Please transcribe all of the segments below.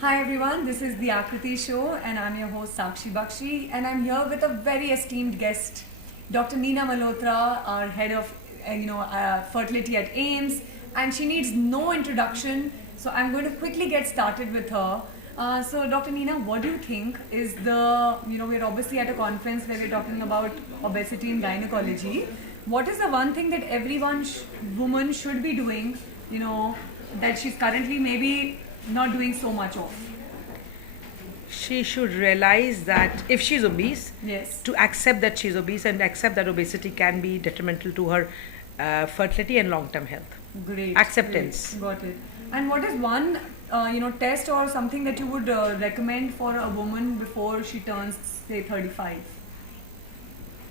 Hi everyone, this is the Akriti Show and I'm your host Sakshi Bakshi and I'm here with a very esteemed guest, Dr. Neena Malhotra, our head of fertility at AIMS, and she needs no introduction, so I'm going to quickly get started with her. So Dr. Neena, what do you think is we're obviously at a conference where we're talking about obesity in gynecology. What is the one thing that woman should be doing, that she's currently maybe not doing so much of? She should realize that if she's obese, Yes. to accept that she's obese and accept that obesity can be detrimental to her fertility and long-term health. Great. Acceptance. Great. Got it. And what is one, test or something that you would recommend for a woman before she turns, say, 35?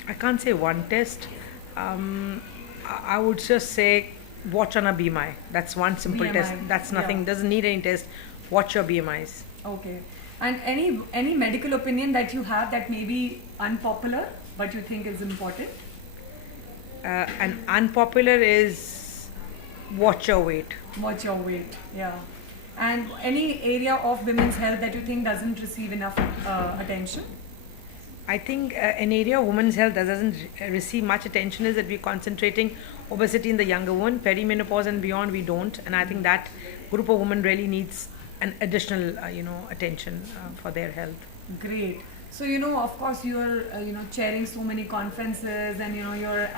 I can't say one test. I would just say watch on a BMI. That's one simple BMI, test. That's nothing. yeah. Doesn't need any test. Watch your BMIs. Okay. And any medical opinion that you have that may be unpopular but you think is important? And unpopular is watch your weight. Watch your weight. Yeah. And any area of women's health that you think doesn't receive enough attention? I think an area of women's health that doesn't receive much attention is that we're concentrating obesity in the younger women, perimenopause and beyond. We don't, and I think that group of women really needs an additional, attention for their health. Great. So, of course, you're, chairing so many conferences and, you're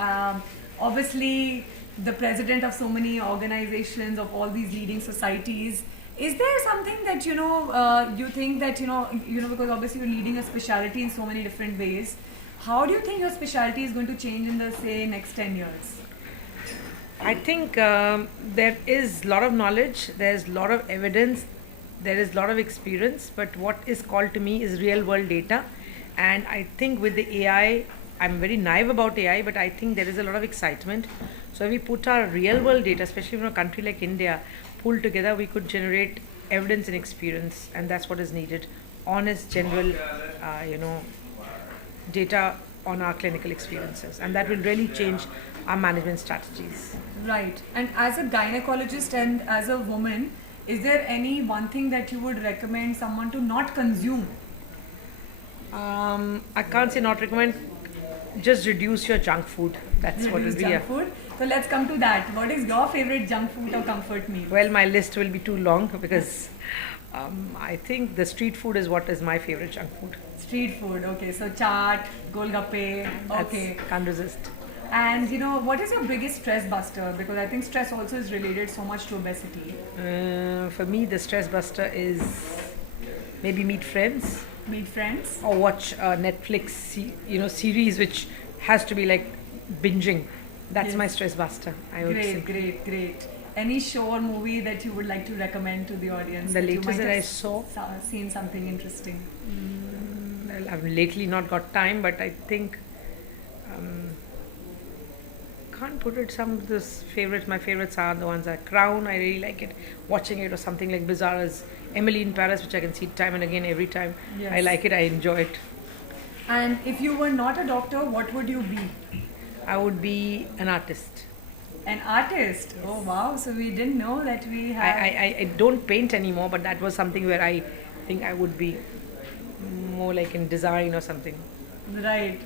obviously the president of so many organizations of all these leading societies. Is there something that, you think that, because obviously you're leading a specialty in so many different ways. How do you think your specialty is going to change in the, say, next 10 years? I think there is a lot of knowledge, there's a lot of evidence, there is a lot of experience, but what is called to me is real world data. And I think with the AI, I'm very naive about AI, but I think there is a lot of excitement. So if we put our real world data, especially from a country like India, pulled together, we could generate evidence and experience, and that's what is needed. Honest, general, data on our clinical experiences, and that will really change our management strategies. Right. And as a gynecologist and as a woman, is there any one thing that you would recommend someone to not consume? I can't say not recommend. Just reduce your junk food. That's what Reduce will be. junk food. So let's come to that. What is your favorite junk food or comfort meal? Well, my list will be too long because I think the street food is what is my favorite junk food. Street food. Okay. So chaat, golgappe. Okay. Can't resist. And what is your biggest stress buster? Because I think stress also is related so much to obesity. For me, the stress buster is maybe meet friends Meet friends. or watch a Netflix, series which has to be like binging. That's Yes. my stress buster. I would say. Great. Any show or movie that you would like to recommend to the audience? The that you latest might that I have saw. Seen something interesting. Well, I've lately not got time, but I think can't put it. Some of this favorites, my favorites are the ones that Crown. I really like it. Watching it or something like Bizarre as Emily in Paris, which I can see time and again every time. Yes. I like it. I enjoy it. And if you were not a doctor, what would you be? I would be an artist. An artist. Oh wow! So we didn't know that we I, have. I don't paint anymore, but that was something where I think I would be more like in design or something. Right.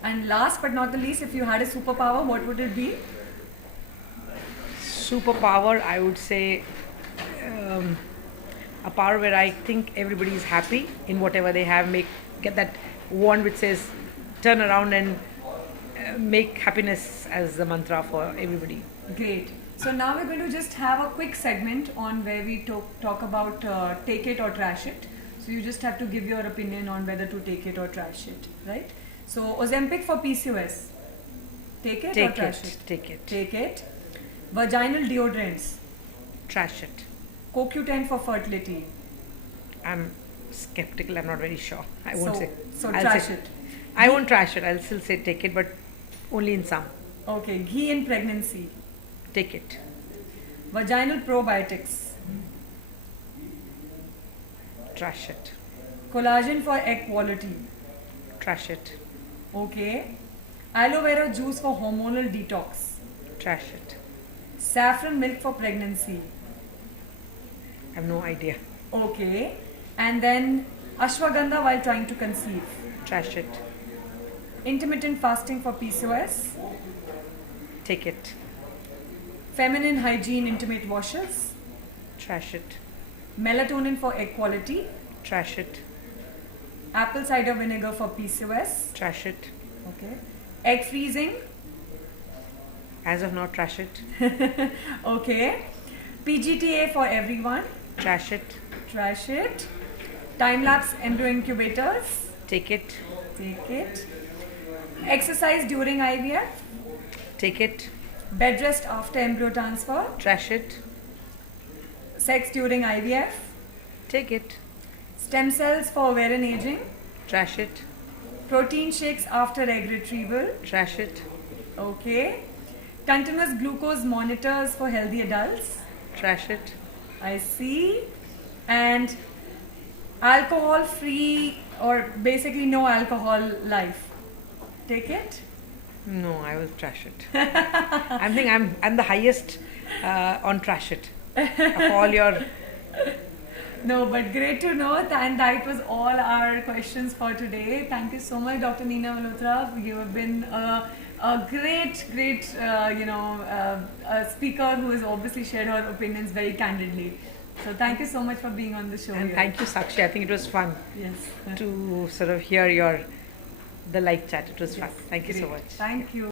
And last but not the least, if you had a superpower, what would it be? Superpower, I would say a power where I think everybody is happy in whatever they have. Get that wand which says turn around and make happiness as the mantra for everybody. Great. So now we're going to just have a quick segment on where we talk about take it or trash it. So you just have to give your opinion on whether to take it or trash it, right? So Ozempic for PCOS. Take it or trash it? Take it. Take it. Vaginal deodorants. Trash it. CoQ10 for fertility. I'm skeptical. I'm not very sure. I won't say. So I'll trash say- it. I won't trash it. I'll still say take it, but only in some. Okay. Ghee in pregnancy. Take it. Vaginal probiotics. Trash it. Collagen for egg quality. Trash it. Okay. Aloe vera juice for hormonal detox. Trash it. Saffron milk for pregnancy. I have no idea. Okay. And then ashwagandha while trying to conceive. Trash it. Intermittent fasting for PCOS. Take it. Feminine hygiene intimate washes. Trash it. Melatonin for egg quality. Trash it. Apple cider vinegar for PCOS. Trash it. Okay. Egg freezing. As of now, trash it. Okay. PGTA for everyone. Trash it. Trash it. Time lapse embryo incubators. Take it. Take it. Exercise during IVF. Take it. Bed rest after embryo transfer. Trash it. Sex during IVF. Take it. Stem cells for ovarian aging. Trash it. Protein shakes after egg retrieval. Trash it. Okay. Continuous glucose monitors for healthy adults. Trash it. I see. And alcohol free or basically no alcohol life. Take it. No, I will trash it. I think I'm the highest on trash it of all your. No, but great to know. And that was all our questions for today. Thank you so much, Dr. Neena Malhotra. You have been a great, speaker who has obviously shared her opinions very candidly. So thank you so much for being on the show. And here. thank you, Sakshi. I think it was fun Yes. to sort of hear the live chat. It was fun. Thank you so Great. much. Thank you.